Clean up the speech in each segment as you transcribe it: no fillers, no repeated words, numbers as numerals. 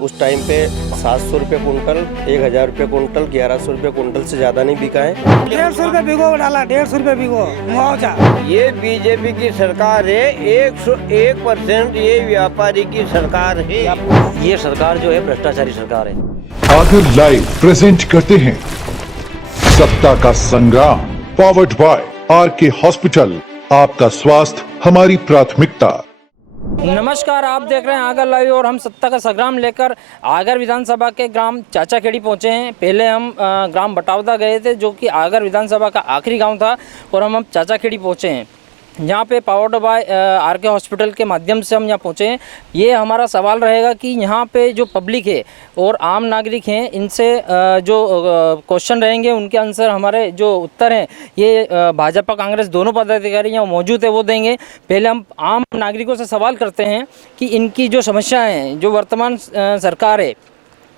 उस टाइम पे 700 रुपये कुंटल, 1000 रुपये कुंटल, 1100 रुपये कुंटल से ज़्यादा नहीं बिका है। 150 रुपये बिगो डाला, 150 रुपये बिगो मुआवजा। ये बीजेपी की सरकार है, 101% ये व्यापारी की सरकार है। ये सरकार जो है भ्रष्टाचारी सरकार है। आगर लाइव प्रेजेंट करते हैं सत्ता का संग्राम, पावर्ड बाय आर.के. हॉस्पिटल। आपका स्वास्थ्य हमारी प्राथमिकता। नमस्कार, आप देख रहे हैं आगर लाइव और हम सत्ता का संग्राम लेकर आगर विधानसभा के ग्राम चाचाखेड़ी पहुंचे हैं। पहले हम ग्राम बटावदा गए थे जो कि आगर विधानसभा का आखिरी गांव था और हम चाचाखेड़ी पहुंचे हैं। यहाँ पे पावर्ड बाय आर.के. हॉस्पिटल के माध्यम से हम यहाँ पहुँचे हैं। ये हमारा सवाल रहेगा कि यहाँ पे जो पब्लिक है और आम नागरिक हैं, इनसे जो क्वेश्चन रहेंगे उनके आंसर, हमारे जो उत्तर हैं ये भाजपा कांग्रेस दोनों पदाधिकारी यहाँ मौजूद है वो देंगे। पहले हम आम नागरिकों से सवाल करते हैं कि इनकी जो समस्याएँ हैं, जो वर्तमान सरकार है,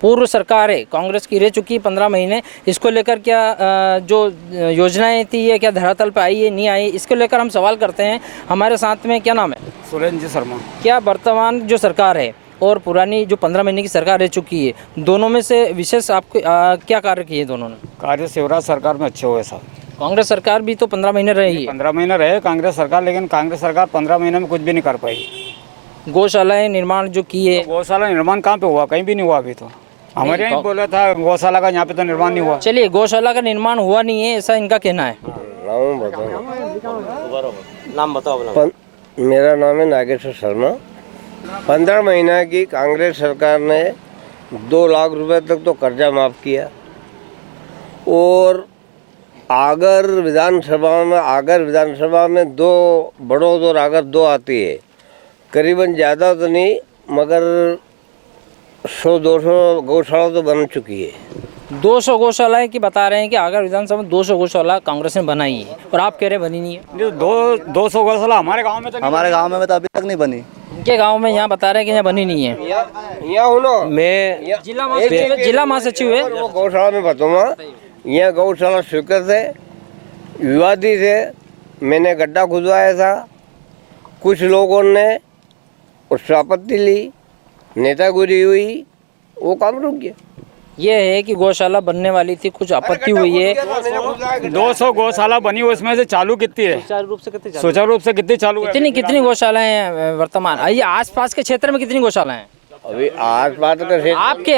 पूर्व सरकार है कांग्रेस की रह चुकी 15 महीने, इसको लेकर क्या जो योजनाएं थी ये क्या धरातल पे आई है, नहीं आई, इसको लेकर हम सवाल करते हैं। हमारे साथ में क्या नाम है? सुरेंद्र शर्मा। क्या वर्तमान जो सरकार है और पुरानी जो 15 महीने की सरकार रह चुकी है, दोनों में से विशेष आपको क्या कार्य किए दोनों ने? कार्य शिवराज सरकार में अच्छे हुए साहब। कांग्रेस सरकार भी तो 15 महीने रही है। 15 महीने रहे कांग्रेस सरकार, लेकिन कांग्रेस सरकार 15 महीने में कुछ भी नहीं कर पाई। गौशालाएँ निर्माण जो किए, गौशाला निर्माण कहाँ पे हुआ? कहीं भी नहीं हुआ अभी तो। हमारे यहाँ बोला था गौशाला का, यहाँ पे तो निर्माण नहीं हुआ। चलिए, गौशाला का निर्माण हुआ नहीं है ऐसा इनका कहना है। नाम बताओ। मेरा नाम है नागेश्वर शर्मा। 15 महीना की कांग्रेस सरकार ने 2 लाख रुपए तक तो कर्जा माफ़ किया और आगर विधानसभा में 2 बड़ौद और आगर 2 आती है, करीबन ज़्यादा तो नहीं मगर 100-200 गौशाला तो बन चुकी है। 200 गौशालाएं की बता रहे हैं कि आगर विधानसभा में 200 गौशाला कांग्रेस ने बनाई है और आप कह रहे हैं बनी नहीं है। 200 गौशाला हमारे गांव में तो अभी तक नहीं बनी। इनके गांव में यहाँ बता रहे हैं कि यहाँ बनी नहीं है। यहाँ हूँ ना मैं जिला महासचिव है। वो गौशाला में बताऊँगा। यहाँ गौशाला स्वीकृत है, विवादित है। मैंने गड्ढा खुदवाया था, कुछ लोगों ने उससे आपत्ति ली, नेतागिरी हुई, वो काम रुक गया। ये है कि गौशाला बनने वाली थी, कुछ आपत्ति हुई है। 200 गौशाला बनी, उसमें से चालू कितनी है? सुचारू रूप से कितनी चालू है? कितनी गौशालाएं हैं वर्तमान? ये आसपास के क्षेत्र में कितनी गौशालाएं हैं? अभी आस-पास का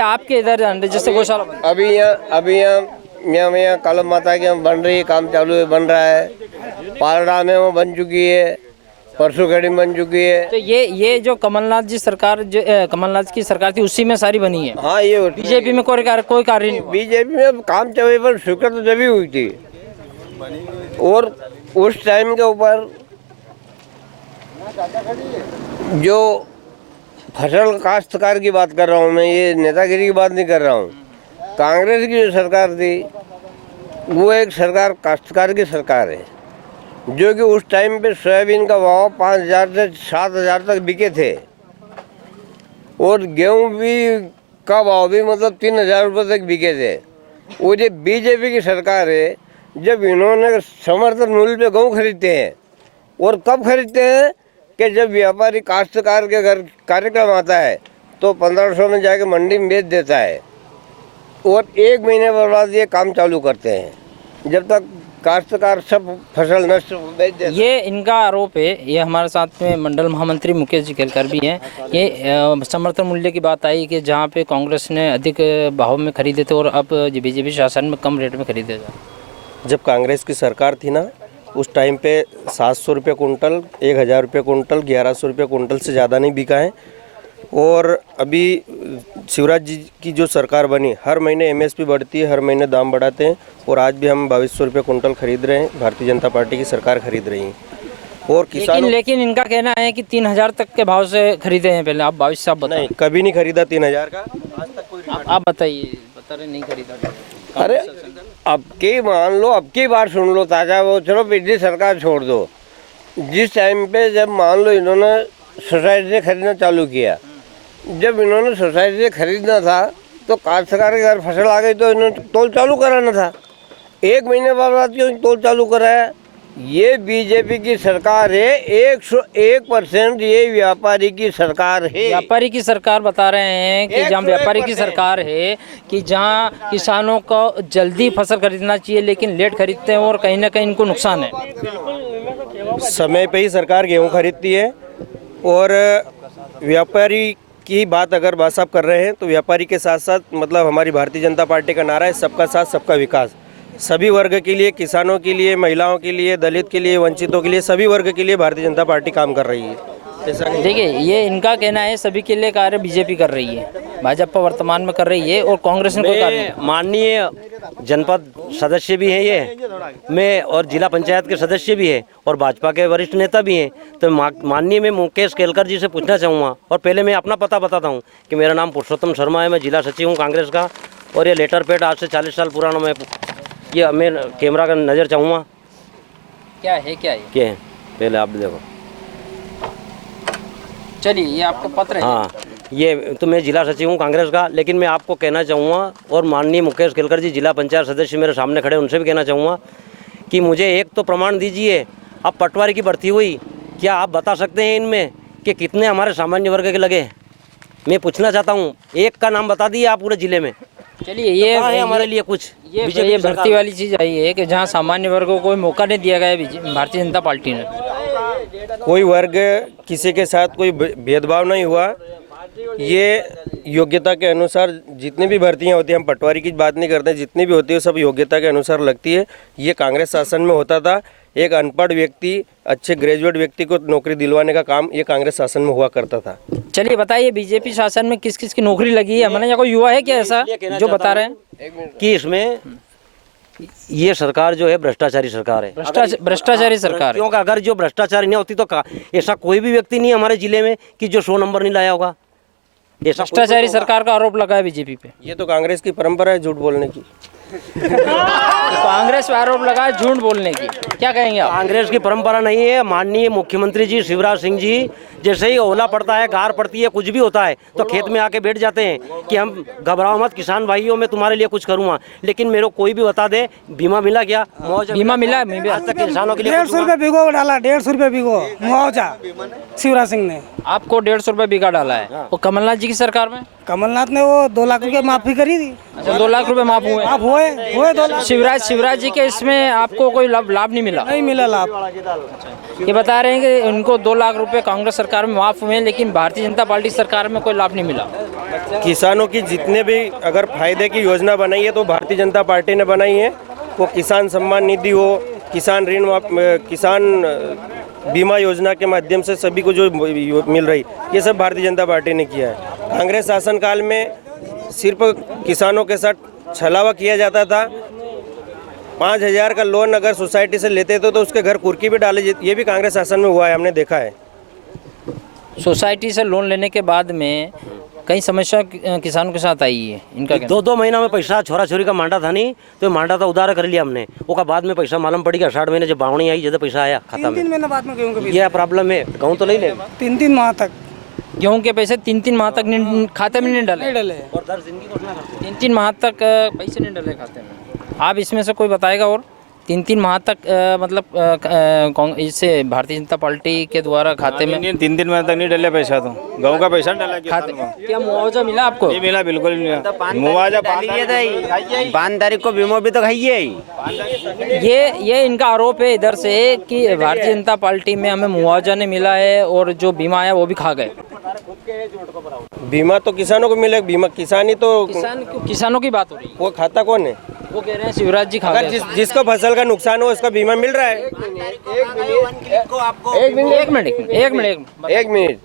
आपके इधर जैसे गौशाला अभी यहाँ कलम माता की बन रही है, काम चालू है, बन रहा है। पालड़ा में वो बन चुकी है, परसों खड़ी बन चुकी है। तो ये जो कमलनाथ जी सरकार, जो कमलनाथ की सरकार थी उसी में सारी बनी है। हाँ, ये बीजेपी में कोई कार्य नहीं। बीजेपी में काम चले पर स्वीकृत तो जब हुई थी और उस टाइम के ऊपर जो फसल काश्तकार की बात कर रहा हूँ मैं, ये नेतागिरी की बात नहीं कर रहा हूँ। कांग्रेस की जो सरकार थी वो एक सरकार काश्तकार की सरकार है, जो कि उस टाइम पे सोयाबीन का भाव 5000 से 7000 तक बिके थे और गेहूं भी का भाव भी मतलब 3000 रुपये तक बिके थे। वो जो बीजेपी की सरकार है, जब इन्होंने समर्थन मूल्य पे गेहूँ खरीदते हैं और कब खरीदते हैं कि जब व्यापारी काश्तकार के घर कार्यक्रम आता है तो 1500 में जाके मंडी में बेच देता है और 1 महीने बाद ये काम चालू करते हैं, जब तक काश्तकार सब फसल नष्ट बेच देते। ये इनका आरोप है। ये हमारे साथ में मंडल महामंत्री मुकेश जी केलकर भी हैं। ये समर्थन मूल्य की बात आई कि जहाँ पे कांग्रेस ने अधिक भाव में खरीदे थे और अब बीजेपी शासन में कम रेट में खरीदे थे। जब कांग्रेस की सरकार थी ना, उस टाइम पे 700 रुपये कुंटल, 1000 रुपये कुंटल, 1100 रुपये कुंटल से ज़्यादा नहीं बिका है। और अभी शिवराज जी की जो सरकार बनी, हर महीने एमएसपी बढ़ती है, हर महीने दाम बढ़ाते हैं और आज भी हम 2200 रुपये कुंटल खरीद रहे हैं। भारतीय जनता पार्टी की सरकार खरीद रही है और किसानों लेकिन इनका कहना है कि 3000 तक के भाव से खरीदे हैं पहले। आप 22 साहब बताएं। नहीं, कभी नहीं खरीदा 3000 का आज तक कोई। आप बताइए, बता रहे नहीं खरीदा। अरे अब की मान लो, अब की बात सुन लो ताज़ा, वो चलो पिछली सरकार छोड़ दो। जिस टाइम पे जब मान लो इन्होंने सोसाइटी से खरीदना चालू किया, जब इन्होंने सोसाइटी से खरीदना था तो काश्तकार के घर फसल आ गई तो इन्होंने तोल चालू कराना था। 1 महीने बाद क्यों तोल चालू कराया? ये बीजेपी की सरकार है, 101% ये व्यापारी की सरकार है। व्यापारी की सरकार बता रहे हैं कि जहाँ व्यापारी की सरकार है कि जहाँ किसानों को जल्दी फसल खरीदना चाहिए लेकिन लेट खरीदते हैं और कहीं ना कहीं इनको नुकसान है। समय पे ही सरकार गेहूं खरीदती है और व्यापारी की बात अगर बात साहब कर रहे हैं तो व्यापारी के साथ साथ मतलब हमारी भारतीय जनता पार्टी का नारा है सबका साथ सबका विकास। सभी वर्ग के लिए, किसानों के लिए, महिलाओं के लिए, दलित के लिए, वंचितों के लिए, सभी वर्ग के लिए भारतीय जनता पार्टी काम कर रही है। ऐसा नहीं। देखिए ये इनका कहना है सभी के लिए कार्य बीजेपी कर रही है, भाजपा वर्तमान में कर रही है और कांग्रेस ने कोई कार्य नहीं। माननीय जनपद सदस्य भी हैं ये, मैं और जिला पंचायत के सदस्य भी हैं और भाजपा के वरिष्ठ नेता भी हैं। तो माननीय मैं मुकेश केलकर जी से पूछना चाहूँगा, और पहले मैं अपना पता बताता हूँ कि मेरा नाम पुरुषोत्तम शर्मा है, मैं जिला सचिव हूँ कांग्रेस का, और ये लेटर पैड आज से 40 साल पुराना मैं कैमरा का नज़र चाहूँगा। क्या है क्या है पहले आप देखो। चलिए ये आपको पत्र है। हाँ, ये तो मैं जिला सचिव हूँ कांग्रेस का, लेकिन मैं आपको कहना चाहूँगा और माननीय मुकेश केलकर जी जिला पंचायत सदस्य मेरे सामने खड़े, उनसे भी कहना चाहूँगा कि मुझे एक तो प्रमाण दीजिए। अब पटवारी की भर्ती हुई, क्या आप बता सकते हैं इनमें कि कितने हमारे सामान्य वर्ग के लगे? मैं पूछना चाहता हूँ, एक का नाम बता दिए आप पूरे जिले में। चलिए ये है हमारे लिए कुछ ये भर्ती वाली चीज़ आई है कि जहाँ सामान्य वर्ग को कोई मौका नहीं दिया गया है भारतीय जनता पार्टी ने। कोई वर्ग किसी के साथ कोई भेदभाव नहीं हुआ। ये योग्यता के अनुसार जितनी भी भर्तियां होती हैं, हम पटवारी की बात नहीं करते, जितनी भी होती है सब योग्यता के अनुसार लगती है। ये कांग्रेस शासन में होता था, एक अनपढ़ व्यक्ति अच्छे ग्रेजुएट व्यक्ति को नौकरी दिलवाने का काम ये कांग्रेस शासन में हुआ करता था। चलिए बताइए बीजेपी शासन में किस किस की नौकरी लगी है? हमारे यहाँ कोई युवा है क्या ऐसा जो बता रहे हैं कि इसमें ये सरकार जो है भ्रष्टाचारी सरकार है, भ्रष्टाचारी सरकार है। क्योंकि अगर जो भ्रष्टाचारी नहीं होती तो ऐसा कोई भी व्यक्ति नहीं है हमारे जिले में कि जो 100 नंबर नहीं लाया होगा। ऐसा भ्रष्टाचारी सरकार का आरोप लगा है बीजेपी पे। ये तो कांग्रेस की परंपरा है झूठ बोलने की। कांग्रेस पे आरोप लगा है झूठ बोलने की, क्या कहेंगे आप? कांग्रेस की परंपरा नहीं है। माननीय मुख्यमंत्री जी शिवराज सिंह जी जैसे ही ओला पड़ता है, गार पड़ती है, कुछ भी होता है तो खेत में आके बैठ जाते हैं कि हम घबराओ मत किसान भाइयों, मैं तुम्हारे लिए कुछ करूँगा। लेकिन मेरे को कोई भी बता दे बीमा मिला क्या? बीमा मिला आज तक किसानों के लिए 150 रुपये बीघो डाला, 150 रुपये बीघो मुआवजा शिवराज सिंह ने। आपको 150 रुपये बीघा डाला है। वो कमलनाथ जी की सरकार में कमलनाथ ने वो 2 लाख रुपये माफी करी थी। अच्छा 2 लाख रुपए माफ हुए। आप हुए 2 लाख। शिवराज जी के इसमें आपको कोई लाभ नहीं मिला? नहीं मिला लाभ। ये बता रहे हैं कि उनको 2 लाख रुपए कांग्रेस सरकार में माफ हुए लेकिन भारतीय जनता पार्टी सरकार में कोई लाभ नहीं मिला। किसानों की जितने भी अगर फायदे की योजना बनाई है तो भारतीय जनता पार्टी ने बनाई है। वो किसान सम्मान निधि हो, किसान ऋण, किसान बीमा योजना के माध्यम से सभी को जो मिल रही, ये सब भारतीय जनता पार्टी ने किया है। कांग्रेस शासनकाल में सिर्फ किसानों के साथ छलावा किया जाता था। 5,000 का लोन अगर सोसाइटी से लेते थे तो उसके घर कुर्की भी डाले, ये भी कांग्रेस शासन में हुआ है, हमने देखा है। सोसाइटी से लोन लेने के बाद में कई समस्या किसानों के साथ आई है। इनका 2 महीना में पैसा छोरा छोरी का मांडा था नहीं तो मांडा तो उधार कर लिया हमने। वो का बाद में पैसा मालूम पड़ी 8 महीने जब बावणी आई जब पैसा आया खाता में। 3 महीने बाद में गेहूं के यह प्रॉब्लम है। कहूँ तो नहीं ले 3 माह तक गेहूं के पैसे 3 माह तक खाते में नहीं डले। और 10 दिन की घोषणा करते 3 माह तक पैसे नहीं डले खाते में। आप इसमें से कोई बताएगा? और 3 माह तक मतलब इससे भारतीय जनता पार्टी के द्वारा खाते में 3 माह तक नहीं डले पैसा, तो गाँव का पैसा डाला खाते। क्या मुआवजा मिला आपको? नहीं मिला, बिल्कुल नहीं मिला। मुआवजा 5 तारीख को बीमा भी तो खाइए। ये इनका आरोप है इधर से कि भारतीय जनता पार्टी में हमें मुआवजा नहीं मिला है और जो बीमा आया वो भी खा गए। बीमा तो किसानों को मिले, बीमा किसानी तो किसानों की बात हो रही है। वो खाता कौन है? वो कह रहे हैं शिवराज जी खा अगर गए। जिसको फसल का नुकसान हो उसका बीमा मिल रहा है। एक मिनट,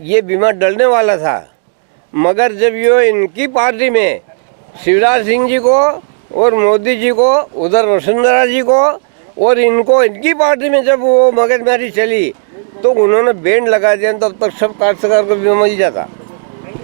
ये बीमा डलने वाला था, मगर जब ये इनकी पार्टी में शिवराज सिंह जी को और मोदी जी को, उधर वसुंधरा जी को और इनको, इनकी पार्टी में जब वो मगजमारी चली तो उन्होंने बैंड लगा दिया, तब तक सब काश्तकार को बीमा मिल जाता।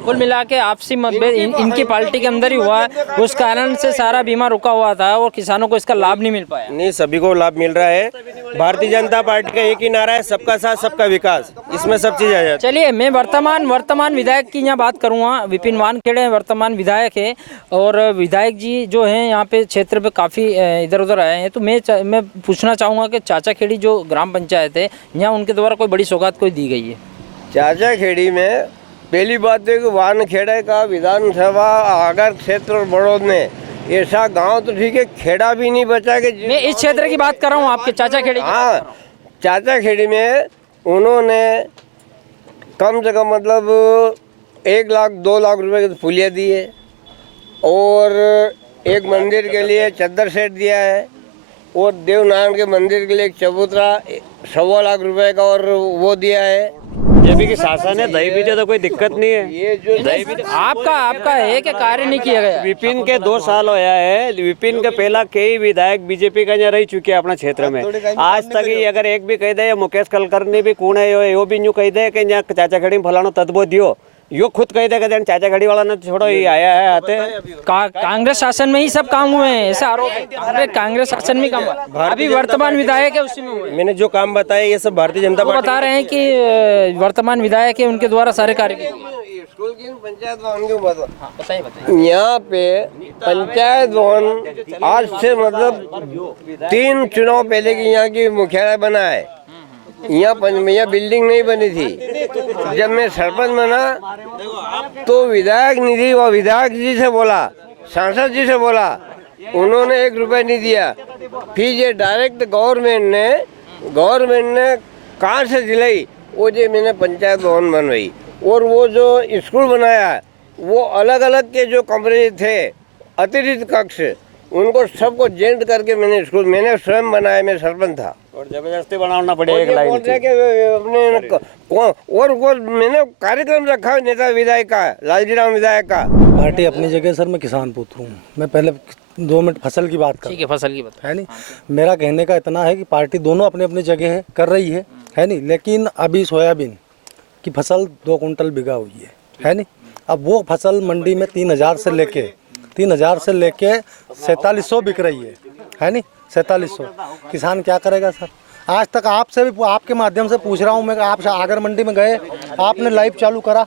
कुल मिला के आपसी मतभेद इनकी पार्टी के अंदर ही हुआ है, उस कारण से सारा बीमा रुका हुआ था और किसानों को इसका लाभ नहीं मिल पाया। नहीं, सभी को लाभ मिल रहा है, भारतीय जनता पार्टी का एक ही नारा है, सबका साथ सबका विकास। इसमें सब चीज़ आ जाती है। चलिए, मैं वर्तमान विधायक की यहाँ बात करूँगा। विपिन वानखेड़े वर्तमान विधायक है और विधायक जी जो हैं यहाँ पे क्षेत्र पे काफ़ी इधर उधर आए हैं। तो मैं पूछना चाहूँगा कि चाचा खेड़ी जो ग्राम पंचायत है, यहाँ उनके द्वारा कोई बड़ी सौगात कोई दी गई है? चाचा खेड़ी में पहली बात है कि वानखेड़े का विधानसभा आगर क्षेत्र बड़ौद में ऐसा गांव तो ठीक है, खेड़ा भी नहीं बचा कि मैं इस क्षेत्र की बात कर रहा हूँ, आपके चाचा खेड़ी की। हाँ, चाचा खेड़ी में उन्होंने कम से कम मतलब 1 लाख 2 लाख रुपए की पुलिया दी है और एक मंदिर के लिए चद्दर सेट दिया है और देवनारायण के मंदिर के लिए एक चबूतरा 1.25 लाख रुपए का और वो दिया है। बीजेपी की शासन है, दही बीजे तो कोई दिक्कत नहीं है। ये जो आपका है कि कार्य नहीं किया गया? विपिन के 2 साल होया है। विपिन के पहला कई विधायक बीजेपी का यहाँ रह चुके हैं अपना क्षेत्र में। आज तक ही अगर एक भी कह दे मुकेश कलकर्णी भी कौन है यो भी न्यू कह दे कि यहाँ चाचा खड़ी में फलानो तदबो दियो, यो खुद कह दे कि चाचा खड़ी वाला ने छोड़ो ये आया है आते। कांग्रेस शासन में ही सब काम हुए हैं, ऐसा आरोप है। कांग्रेस शासन में काम हुआ। अभी वर्तमान विधायक है उसी में हुए। मैंने जो काम बताया ये सब भारतीय जनता वो बता रहे हैं कि वर्तमान विधायक है, उनके द्वारा सारे कार्य किए। स्कूल की पंचायत भवन के बताओ, यहाँ पे पंचायत भवन आज से मतलब 3 चुनाव पहले की यहाँ की मुख्यालय बना है। यहाँ बिल्डिंग नहीं बनी थी। जब मैं सरपंच बना तो विधायक निधि वो विधायक जी से बोला, सांसद जी से बोला, उन्होंने 1 रुपया नहीं दिया। फिर ये डायरेक्ट गवर्नमेंट ने कहाँ से दिलाई, वो जो मैंने पंचायत भवन बनवाई और वो जो स्कूल बनाया, वो अलग अलग के जो कमरे थे अतिरिक्त कक्ष, उनको सबको जेंट करके मैंने स्कूल मैंने स्वयं बनाया। मैं सरपंच था और जबरदस्ती बनाना पड़ेगा एक लाइन से। और वो मैंने कार्यक्रम रखा है नेता विधायक का, लालजीराम विधायक का। पार्टी अपनी जगह सर, मैं किसान पुत्र हूँ। मैं पहले 2 मिनट फसल की बात कर, ठीक है, फसल की बात है नहीं। मेरा कहने का इतना है कि पार्टी दोनों अपनी अपनी जगह है, कर रही है नहीं। लेकिन अभी सोयाबीन की फसल 2 कुंटल बिगा हुई है नहीं। अब वो फसल मंडी में 3,000 से लेके 4700 बिक रही है नहीं। 4700 किसान क्या करेगा सर? आज तक आपसे भी, आपके माध्यम से पूछ रहा हूँ मैं, आप आगर मंडी में गए, आपने लाइव चालू करा,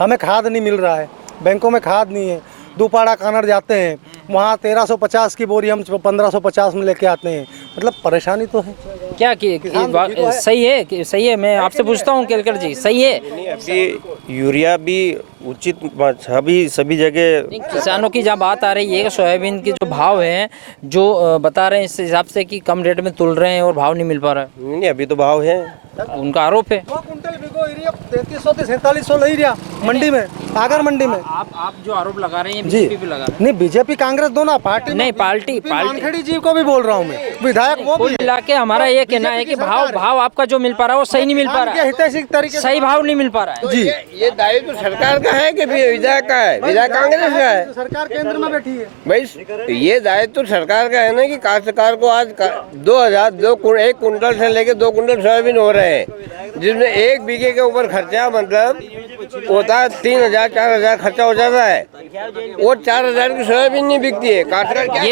हमें खाद नहीं मिल रहा है, बैंकों में खाद नहीं है। दोपाड़ा कानड़ जाते हैं, वहाँ 1350 की बोरी हम 1550 में लेके आते हैं। मतलब परेशानी तो है। क्या सही है कि सही है? मैं आपसे पूछता हूँ केलकर जी, सही है? अभी यूरिया भी उचित सभी जगह। किसानों की जहाँ बात आ रही है कि सोयाबीन के जो भाव हैं, जो बता रहे हैं इस हिसाब से कि कम रेट में तुल रहे हैं और भाव नहीं मिल पा रहा है। नहीं, अभी तो भाव है, उनका आरोप है। 2 कुंटल बिको यूरिया 3300 से 4700 ले रहा मंडी में, आगर मंडी में। आप जो आरोप लगा रहे हैं जी बीजेपी पे लगा रहे हैं। नहीं, बीजेपी कांग्रेस दोनों पार्टी नहीं, पार्टी वानखेड़ी जी को भी बोल रहा हूँ मैं, विधायक वो भी मिला के हमारा ये कहना है कि भाव आपका जो मिल पा रहा है वो सही नहीं मिल पा रहा है, हितैषी तरीके सही भाव नहीं मिल पा रहा है। जी, ये दायित्व तो सरकार का है कि विधायक का है? विधायक कांग्रेस का है। सरकार केंद्र में बैठी है भाई, ये दायित्व तो सरकार का है ना कि काश्तकार को आज 1 कुंटल से लेके 2 कुंटल सोयाबीन हो रहे हैं, जिसमें 1 बीघे के ऊपर खर्चा मतलब होता है 3,000 4,000 खर्चा हो जाता है और 4,000 की सोयाबीन नहीं बिकती है। काश्तकार क्या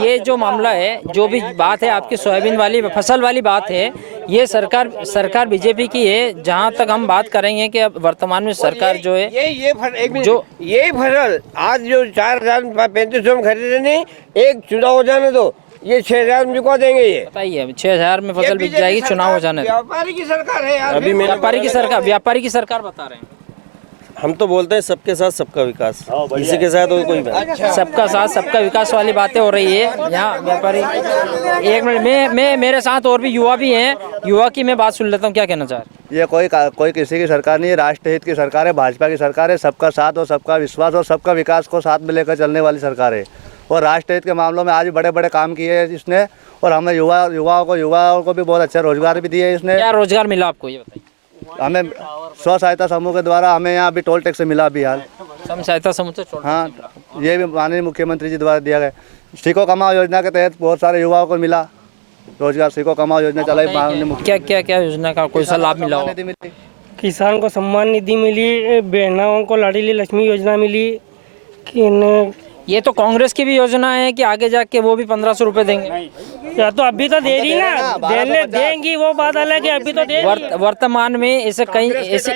ये जो मामला है, जो भी बात है आपकी सोयाबीन वाली फसल वाली बात है, ये सरकार बीजेपी की है। जहाँ तक हम बात करेंगे कि अब वर्तमान में सरकार जो है यही फसल आज जो 4,035 में खरीदे नहीं, एक चुनाव हो जाने दो, ये 6,000 में बिकवा देंगे। ये बताइए, 6,000 में फसल बिक जाएगी, चुनाव हो जाने दो। व्यापारी की सरकार है यार। अभी व्यापारी की सरकार बता रहे हैं। हम तो बोलते हैं सबके साथ सबका विकास, इसी के साथ और कोई बात। सबका साथ सबका विकास वाली बातें हो रही है यहाँ। व्यापारी, एक मिनट, मैं मेरे साथ और भी युवा भी हैं, युवा की मैं बात सुन लेता हूँ, क्या कहना चाह रहे हैं? ये कोई किसी की सरकार नहीं है, राष्ट्र हित की सरकार है, भाजपा की सरकार है। सबका साथ और सबका विश्वास और सबका विकास को साथ में लेकर चलने वाली सरकार है और राष्ट्र हित के मामलों में आज बड़े बड़े काम किए हैं इसने। और हमें युवाओं को भी बहुत अच्छा रोजगार भी दिया है इसने। क्या रोजगार मिला आपको, ये बताइए? हमें स्व सहायता समूह के द्वारा हमें यहाँ अभी टोल टैक्स मिला भी हाल। स्वयं सहायता समूह से? हाँ, ये भी माननीय मुख्यमंत्री जी द्वारा दिया गया। सीखो कमाओ योजना के तहत बहुत सारे युवाओं को मिला रोजगार। सीखो कमाओ योजना चलाई माननीय मुख्यमंत्री। क्या योजना का कोई सा लाभ मिला? किसान को सम्मान निधि मिली, बहनों को लाडली लक्ष्मी योजना मिली, ये तो कांग्रेस की भी योजना है कि आगे जाके वो भी 1500 रुपए देंगे। या तो अभी तो दे रही ना, देने देंगी वो बात अलग है, अभी तो दे वर्तमान में ऐसे कई ऐसी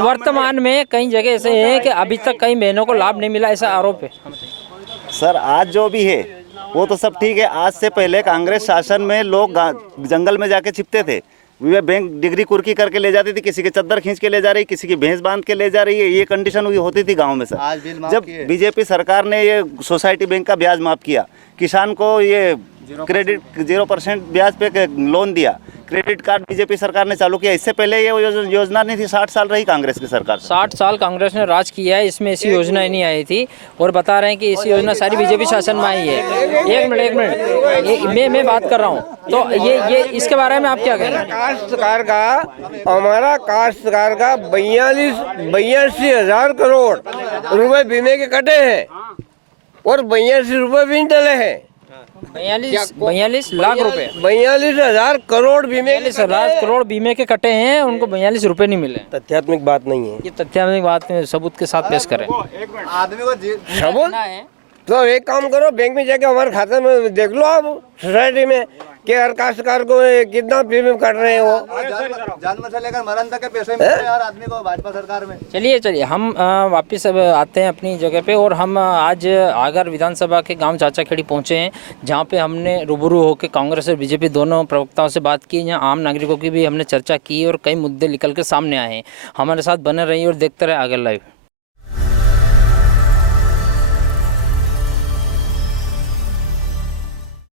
वर्तमान में कई जगह ऐसे हैं कि अभी तक कई बहनों को लाभ नहीं मिला, ऐसा आरोप है। सर आज जो भी है वो तो सब ठीक है। आज से पहले कांग्रेस शासन में लोग जंगल में जाके छिपते थे, वे बैंक डिग्री कुर्की करके ले जाती थी, किसी के चद्दर खींच के ले जा रही, किसी की भैंस बांध के ले जा रही है, ये कंडीशन हुई होती थी गांव में सर। आज बिल माफ जब किए। बीजेपी सरकार ने ये सोसाइटी बैंक का ब्याज माफ किया, किसान को ये क्रेडिट 0% ब्याज पे लोन दिया, क्रेडिट कार्ड बीजेपी सरकार ने चालू किया। इससे पहले ये योजना नहीं थी। 60 साल रही कांग्रेस की सरकार। 60 साल कांग्रेस ने राज किया है, इसमें ऐसी योजना ही नहीं आई थी और बता रहे हैं कि ऐसी योजना सारी बीजेपी शासन में आई है। एक मिनट मैं बात कर रहा हूँ, तो ये इसके बारे में आप क्या कहेंगे? काश्तकार का हमारा काश्तकार का 82,000 करोड़ रुपए बीमे के कटे हैं और 82 रुपए भी नहीं डले हैं। 42 लाख रुपए, 42,000 करोड़ बीमे 42 करोड़ बीमे के कटे हैं, उनको 42 रुपए नहीं मिले। तथ्यात्मक बात नहीं है ये तथ्यात्मक बात में सबूत के साथ पेश करें। आदमी को सबूत तो एक काम करो, बैंक में जाके हमारे खाते में देख लो आप सोसाइटी में कि हर काश्तकार को कितना प्रीमियम काट रहे हैं वो। जन्म से लेकर मरण तक के पैसे मिलते हैं यार आदमी को भाजपा सरकार में। चलिए हम वापस अब आते हैं अपनी जगह पे और हम आज आगर विधानसभा के गांव चाचाखेड़ी पहुंचे हैं, जहां पे हमने रूबरू होकर कांग्रेस और बीजेपी दोनों प्रवक्ताओं से बात की, यहाँ आम नागरिकों की भी हमने चर्चा की और कई मुद्दे निकल कर सामने आए हैं। हमारे साथ बने रहिए और देखते रहे आगर लाइव।